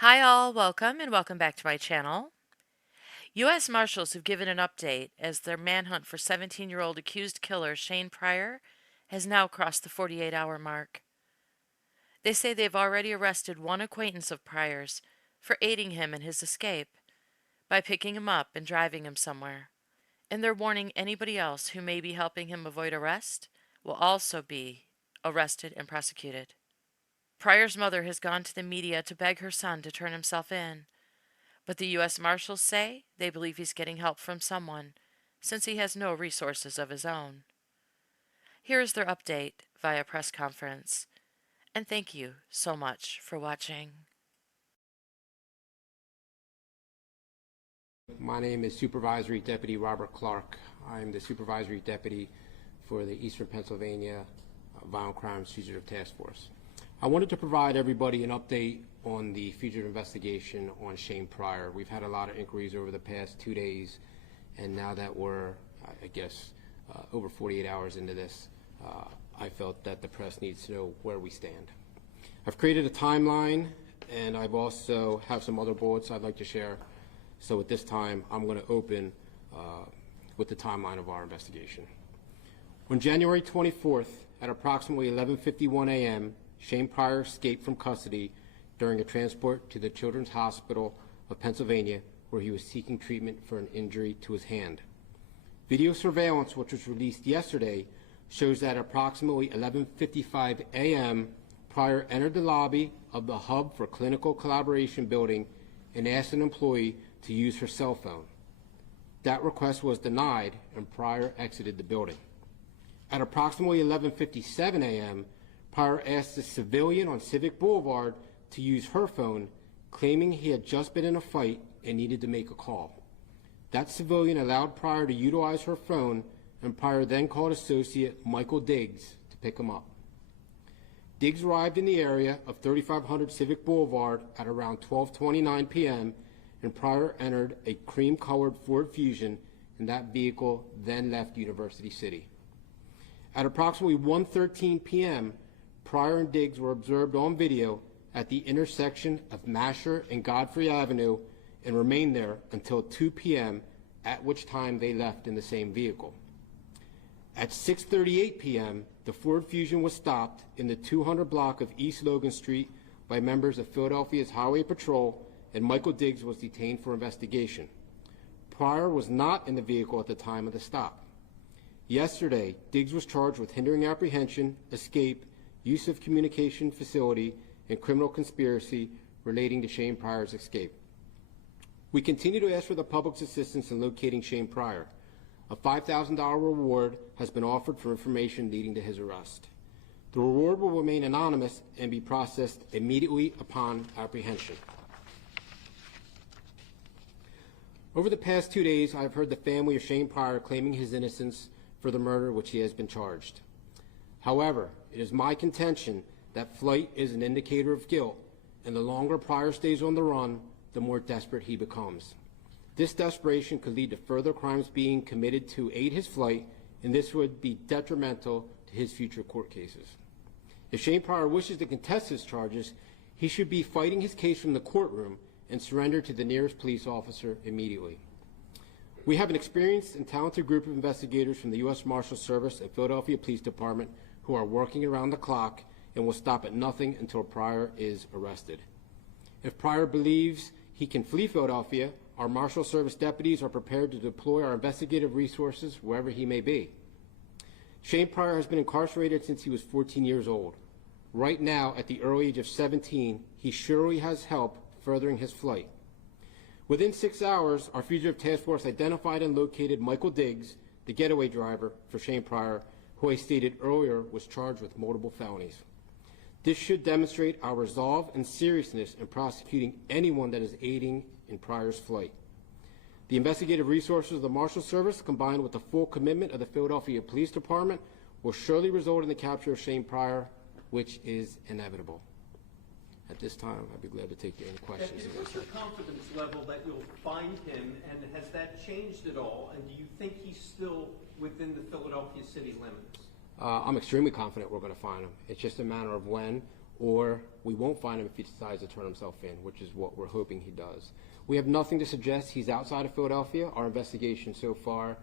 Hi all, welcome and welcome back to my channel. U.S. Marshals have given an update as their manhunt for 17-year-old accused killer Shane Pryor has now crossed the 48-hour mark. They say they've already arrested one acquaintance of Pryor's for aiding him in his escape by picking him up and driving him somewhere, and they're warning anybody else who may be helping him avoid arrest will also be arrested and prosecuted. Pryor's mother has gone to the media to beg her son to turn himself in, but the U.S. Marshals say they believe he's getting help from someone, since he has no resources of his own. Here is their update via press conference, and thank you so much for watching. My name is Supervisory Deputy Robert Clark. I'm the Supervisory Deputy for the Eastern Pennsylvania Violent Crimes Fugitive Task Force. I wanted to provide everybody an update on the fugitive investigation on Shane Pryor. We've had a lot of inquiries over the past 2 days, and now that we're, over 48 hours into this, I felt that the press needs to know where we stand. I've created a timeline, and I've also have some other bullets I'd like to share. So at this time, I'm going to open with the timeline of our investigation. On January 24th, at approximately 11:51 a.m., Shane Pryor escaped from custody during a transport to the Children's Hospital of Pennsylvania, where he was seeking treatment for an injury to his hand. Video surveillance, which was released yesterday, shows that at approximately 11:55 a.m., Pryor entered the lobby of the Hub for Clinical Collaboration building and asked an employee to use her cell phone. That request was denied, and Pryor exited the building. At approximately 11:57 a.m., Pryor asked a civilian on Civic Boulevard to use her phone, claiming he had just been in a fight and needed to make a call. That civilian allowed Pryor to utilize her phone, and Pryor then called associate Michael Diggs to pick him up. Diggs arrived in the area of 3500 Civic Boulevard at around 12:29 p.m., and Pryor entered a cream-colored Ford Fusion, and that vehicle then left University City. At approximately 1:13 p.m., Pryor and Diggs were observed on video at the intersection of Masher and Godfrey Avenue and remained there until 2 p.m., at which time they left in the same vehicle. At 6:38 p.m., the Ford Fusion was stopped in the 200 block of East Logan Street by members of Philadelphia's Highway Patrol, and Michael Diggs was detained for investigation. Pryor was not in the vehicle at the time of the stop. Yesterday, Diggs was charged with hindering apprehension, escape, use of communication facility, and criminal conspiracy relating to Shane Pryor's escape. We continue to ask for the public's assistance in locating Shane Pryor. A $5,000 reward has been offered for information leading to his arrest. The reward will remain anonymous and be processed immediately upon apprehension. Over the past 2 days, I have heard the family of Shane Pryor claiming his innocence for the murder which he has been charged. However, it is my contention that flight is an indicator of guilt, and the longer Pryor stays on the run, the more desperate he becomes. This desperation could lead to further crimes being committed to aid his flight, and this would be detrimental to his future court cases. If Shane Pryor wishes to contest his charges, he should be fighting his case from the courtroom and surrender to the nearest police officer immediately. We have an experienced and talented group of investigators from the U.S. Marshals Service and Philadelphia Police Department who are working around the clock and will stop at nothing until Pryor is arrested. If Pryor believes he can flee Philadelphia, our Marshal Service deputies are prepared to deploy our investigative resources wherever he may be. Shane Pryor has been incarcerated since he was 14 years old. Right now, at the early age of 17, he surely has help furthering his flight. Within 6 hours, our fugitive task force identified and located Michael Diggs, the getaway driver for Shane Pryor, who I stated earlier was charged with multiple felonies. This should demonstrate our resolve and seriousness in prosecuting anyone that is aiding in Pryor's flight. The investigative resources of the Marshal Service, combined with the full commitment of the Philadelphia Police Department, will surely result in the capture of Shane Pryor, which is inevitable. At this time, I'd be glad to take any questions. What's your confidence level that you'll find him, and has that changed at all? And do you think he's still within the Philadelphia city limits? I'm extremely confident we're going to find him. It's just a matter of when. or we won't find him if he decides to turn himself in, which is what we're hoping he does. We have nothing to suggest he's outside of Philadelphia. Our investigation so far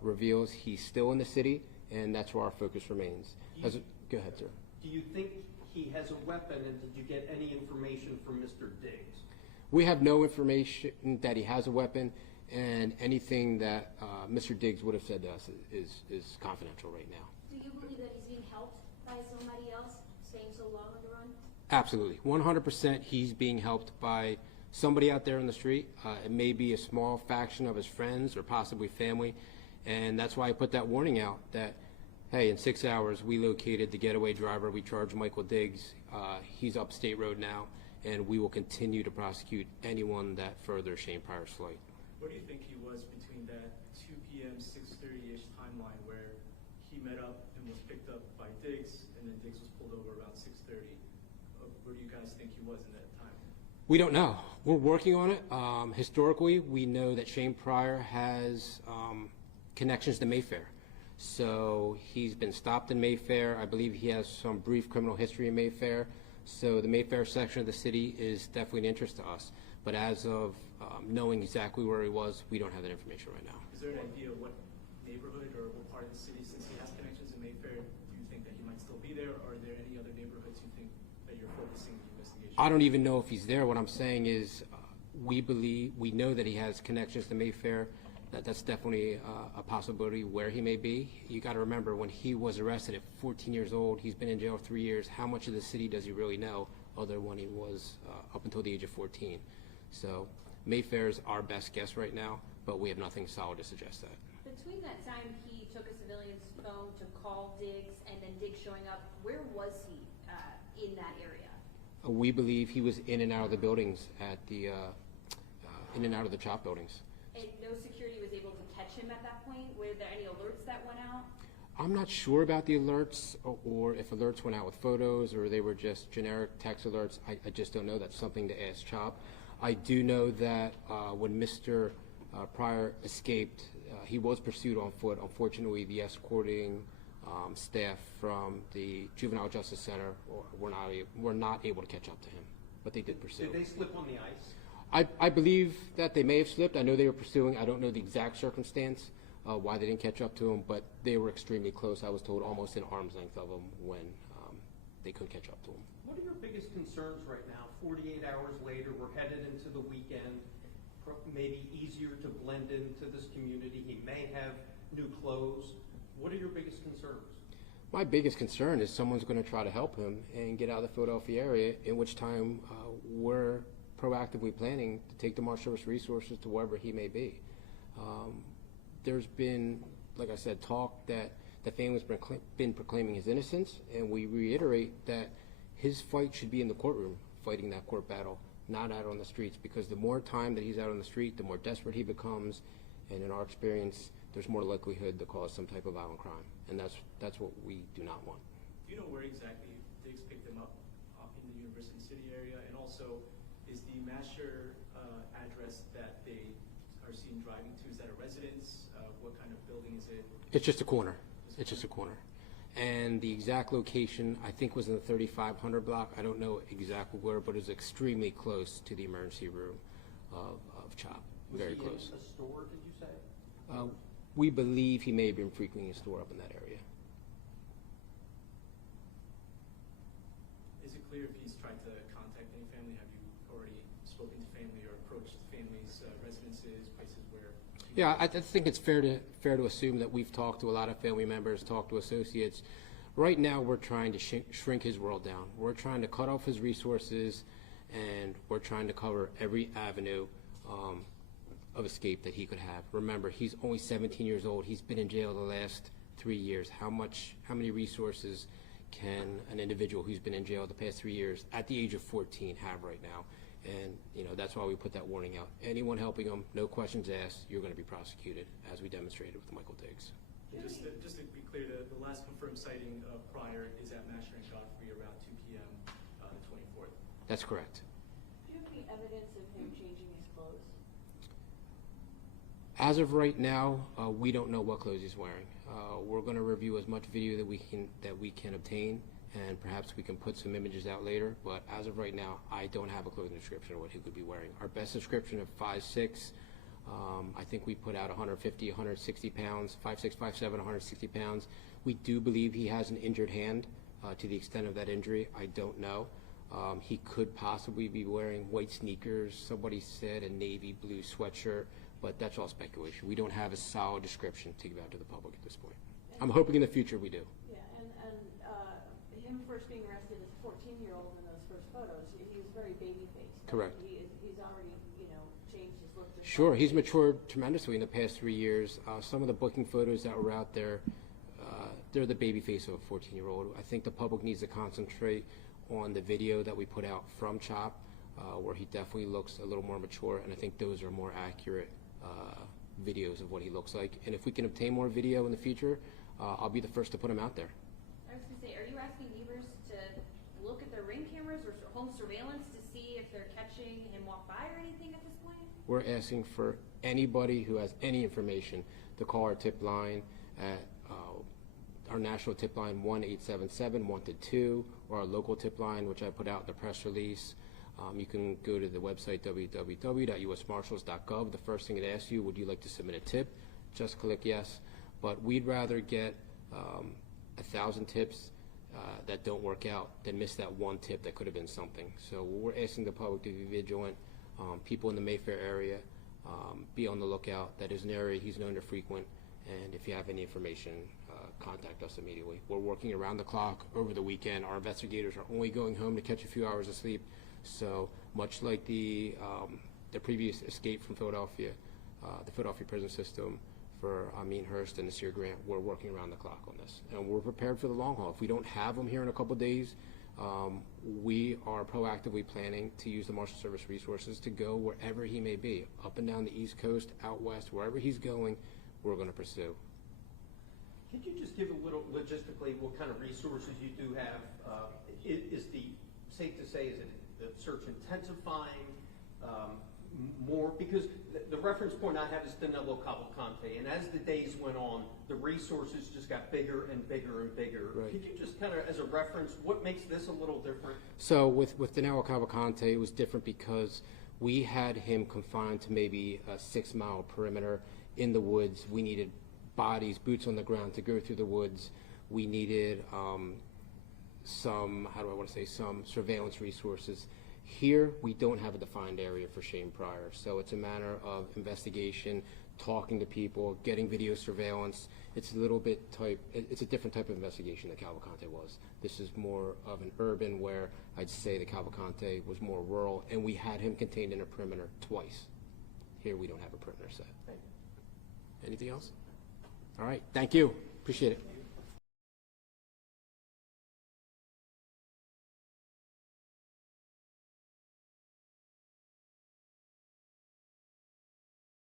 reveals he's still in the city, and that's where our focus remains. Go ahead, sir. Do you think he has a weapon, and did you get any information from Mr. Diggs? We have no information that he has a weapon, and anything that Mr. Diggs would have said to us is confidential right now. Do you believe that he's being helped by somebody else staying so long on the run? Absolutely. 100% he's being helped by somebody out there on the street. It may be a small faction of his friends or possibly family, and that's why I put that warning out that, hey, in 6 hours we located the getaway driver. We charged Michael Diggs. He's up State Road now, and we will continue to prosecute anyone that furthers Shane Pryor's flight. Where do you think he was between that 2 p.m., 6:30-ish timeline where he met up and was picked up by Diggs, and then Diggs was pulled over around 6:30? Where do you guys think he was in that time? We don't know. We're working on it. Historically, we know that Shane Pryor has connections to Mayfair. So he's been stopped in Mayfair. I believe he has some brief criminal history in Mayfair. So the Mayfair section of the city is definitely an interest to us. But as of knowing exactly where he was, we don't have that information right now. Is there an idea what neighborhood or what part of the city, since he has connections in Mayfair, do you think that he might still be there? Or are there any other neighborhoods you think that you're focusing the investigation? I don't even know if he's there. What I'm saying is we know that he has connections to Mayfair. That's definitely a possibility where he may be. You got to remember, when he was arrested at 14 years old, he's been in jail 3 years. How much of the city does he really know other than when he was up until the age of 14? So Mayfair is our best guess right now, but we have nothing solid to suggest that. Between that time he took a civilian's phone to call Diggs and then Diggs showing up, where was he in that area? We believe he was in and out of the buildings at the in and out of the CHOP buildings. And no security was able to catch him at that point? Were there any alerts that went out? I'm not sure about the alerts, or if alerts went out with photos, or they were just generic text alerts. I just don't know. That's something to ask CHOP. I do know that when Mr. Pryor escaped, he was pursued on foot. Unfortunately, the escorting staff from the Juvenile Justice Center were not able to catch up to him, but they did pursue. Did they slip on the ice? I believe that they may have slipped. I know they were pursuing. I don't know the exact circumstance why they didn't catch up to him, but they were extremely close. I was told almost in arm's length of him when they couldn't catch up to him. What are your biggest concerns right now? 48 hours later, we're headed into the weekend, maybe easier to blend into this community. He may have new clothes. What are your biggest concerns? My biggest concern is someone's going to try to help him and get out of the Philadelphia area, in which time we're proactively planning to take the Marshal Service resources to wherever he may be. There's been, like I said, talk that the family's been proclaiming his innocence, and we reiterate that his fight should be in the courtroom, fighting that court battle, not out on the streets, because the more time that he's out on the street, the more desperate he becomes, and in our experience, there's more likelihood to cause some type of violent crime, and that's what we do not want. Do you know where exactly Diggs picked him up in the University City area? And also, is the Masher address that they are seen driving to, is that a residence? What kind of building is it? It's just a corner. It's just a corner. And the exact location, I think, was in the 3500 block. I don't know exactly where, but it's extremely close to the emergency room of CHOP. Very close. Was he in a store, did you say? We believe he may have been frequenting a store up in that area. Is it clear if he's tried to contact any family? Have you already spoken to family or approached families' residences, places where? Yeah, I think it's fair to assume that we've talked to a lot of family members, talked to associates. Right now, we're trying to shrink his world down. We're trying to cut off his resources, and we're trying to cover every avenue of escape that he could have. Remember, he's only 17 years old. He's been in jail the last 3 years. How many resources can an individual who's been in jail the past 3 years at the age of 14 have right now? And that's why we put that warning out. Anyone helping him, no questions asked, you're going to be prosecuted, as we demonstrated with Michael Diggs. Just to be clear, the last confirmed sighting of Pryor is at Masher and Godfrey around 2 p.m. The 24th. That's correct. Do you have any evidence of him changing his clothes? As of right now, we don't know what clothes he's wearing. We're going to review as much video that we can obtain, and perhaps we can put some images out later, but as of right now, I don't have a clothing description of what he could be wearing. Our best description of 5'6", I think we put out 150, 160 pounds, 5'6", 5'7", 160 pounds. We do believe he has an injured hand. To the extent of that injury, I don't know. He could possibly be wearing white sneakers. Somebody said a navy blue sweatshirt, but that's all speculation. We don't have a solid description to give out to the public at this point. I'm hoping in the future we do. Yeah, and him first being arrested as a 14-year-old in those first photos, he was very baby-faced. Correct. He's already, changed his look. Sure, he's matured tremendously in the past 3 years. Some of the booking photos that were out there, they're the baby face of a 14-year-old. I think the public needs to concentrate on the video that we put out from CHOP, where he definitely looks a little more mature, and I think those are more accurate videos of what he looks like. And if we can obtain more video in the future, I'll be the first to put him out there. I was gonna say, are you asking neighbors to look at their ring cameras or home surveillance to see if they're catching him walk by or anything at this point? We're asking for anybody who has any information to call our tip line at our national tip line 1-877-122, or our local tip line, which I put out in the press release. You can go to the website www.usmarshals.gov. The first thing it asks you, would you like to submit a tip? Just click yes. But we'd rather get 1,000 tips that don't work out than miss that one tip that could have been something. So we're asking the public to be vigilant. People in the Mayfair area, be on the lookout. That is an area he's known to frequent. And if you have any information, contact us immediately. We're working around the clock over the weekend. Our investigators are only going home to catch a few hours of sleep. So much like the previous escape from Philadelphia, the Philadelphia prison system for Amin Hurst and Nasir Grant, we're working around the clock on this. And we're prepared for the long haul. If we don't have them here in a couple days, we are proactively planning to use the Marshal Service resources to go wherever he may be, up and down the East Coast, out west, wherever he's going, we're going to pursue. Could you just give a little logistically what kind of resources you do have? Safe to say, is it the search intensifying more? Because the reference point I have is Danilo Cavalcante, and as the days went on, the resources just got bigger and bigger and bigger. Right. Could you just kind of, as a reference, what makes this a little different? So with Danilo Cavalcante, it was different because we had him confined to maybe a 6-mile perimeter in the woods. We needed bodies, boots on the ground to go through the woods. We needed some surveillance resources. Here, we don't have a defined area for Shane Pryor, so it's a matter of investigation, talking to people, getting video surveillance. It's it's a different type of investigation than Cavalcante was. This is more of an urban, where I'd say the Cavalcante was more rural, and we had him contained in a perimeter twice. Here, we don't have a perimeter set. Thank you. Anything else? All right, thank you. Appreciate it.